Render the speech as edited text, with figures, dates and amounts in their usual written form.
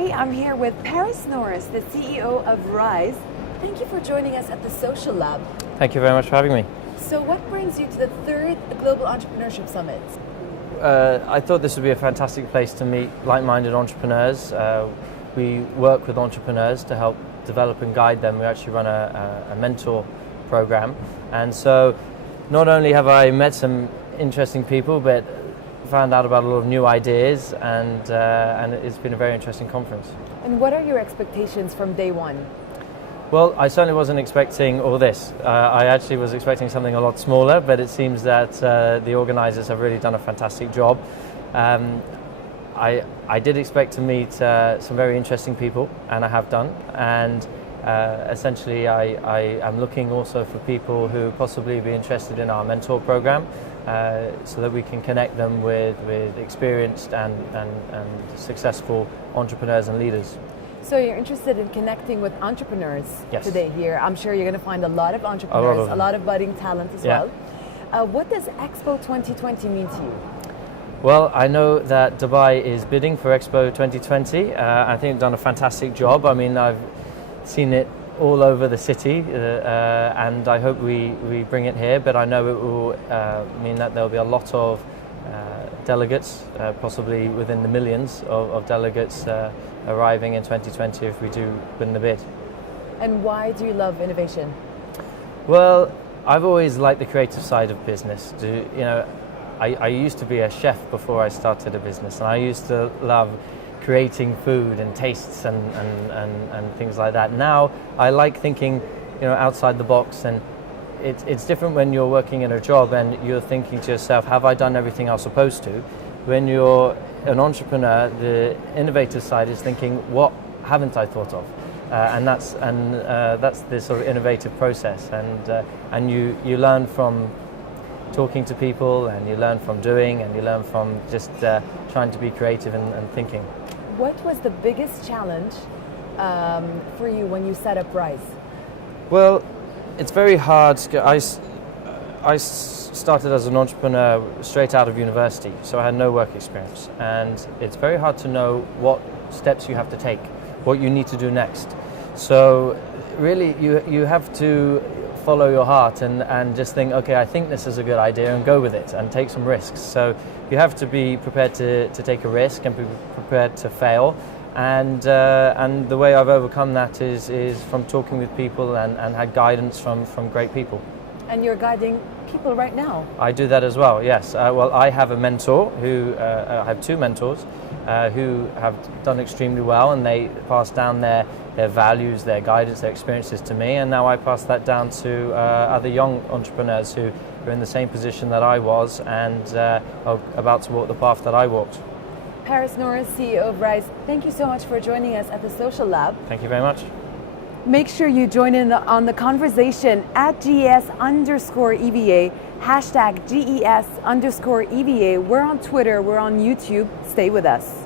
Hi, I'm here with Paris Noriss, the CEO of Rise. Thank you for joining us at the Social Lab. Thank you very much for having me. So what brings you to the third Global Entrepreneurship Summit? I thought this would be a fantastic place to meet like-minded entrepreneurs. We work with entrepreneurs to help develop and guide them. We actually run a mentor program. And so not only have I met some interesting people, but found out about a lot of new ideas, and it's been a very interesting conference. And what are your expectations from day one? Well, I certainly wasn't expecting all this. I actually was expecting something a lot smaller, but it seems that the organizers have really done a fantastic job. I did expect to meet some very interesting people, and I have done. And essentially, I am looking also for people who possibly be interested in our mentor program, so that we can connect them with experienced and successful entrepreneurs and leaders. So you're interested in connecting with entrepreneurs Yes. today here. I'm sure you're going to find a lot of entrepreneurs, a lot of budding talent as well. What does Expo 2020 mean to you? Well, I know that Dubai is bidding for Expo 2020. I think they've done a fantastic job. I mean, I've seen it all over the city, and I hope we bring it here, but I know it will mean that there'll be a lot of delegates, possibly within the millions of delegates arriving in 2020 if we do win the bid. And why do you love innovation? Well, I've always liked the creative side of business. I used to be a chef before I started a business, and I used to love creating food and tastes and things like that. Now I like thinking, outside the box, and it's different when you're working in a job and you're thinking to yourself, have I done everything I was supposed to? When you're an entrepreneur, the innovative side is thinking, what haven't I thought of? And that's the sort of innovative process, and you learn from talking to people, and you learn from doing, and you learn from just trying to be creative and thinking. What was the biggest challenge for you when you set up Rise? Well, it's very hard. I started as an entrepreneur straight out of university, so I had no work experience, and it's very hard to know what steps you have to take, what you need to do next. So really you have to follow your heart and just think, okay, I think this is a good idea, and go with it and take some risks. So you have to be prepared to take a risk and be prepared to fail. And the way I've overcome that is from talking with people and had guidance from great people. And you're guiding people right now. I do that as well, yes. Well, I have a mentor who, I have two mentors who have done extremely well, and they pass down their values, their guidance, their experiences to me, and now I pass that down to other young entrepreneurs who are in the same position that I was and are about to walk the path that I walked. Paris Noriss, CEO of Rise, thank you so much for joining us at the Social Lab. Thank you very much. Make sure you join in on the conversation at GES_EVA, #GES_EVA. We're on Twitter, we're on YouTube. Stay with us.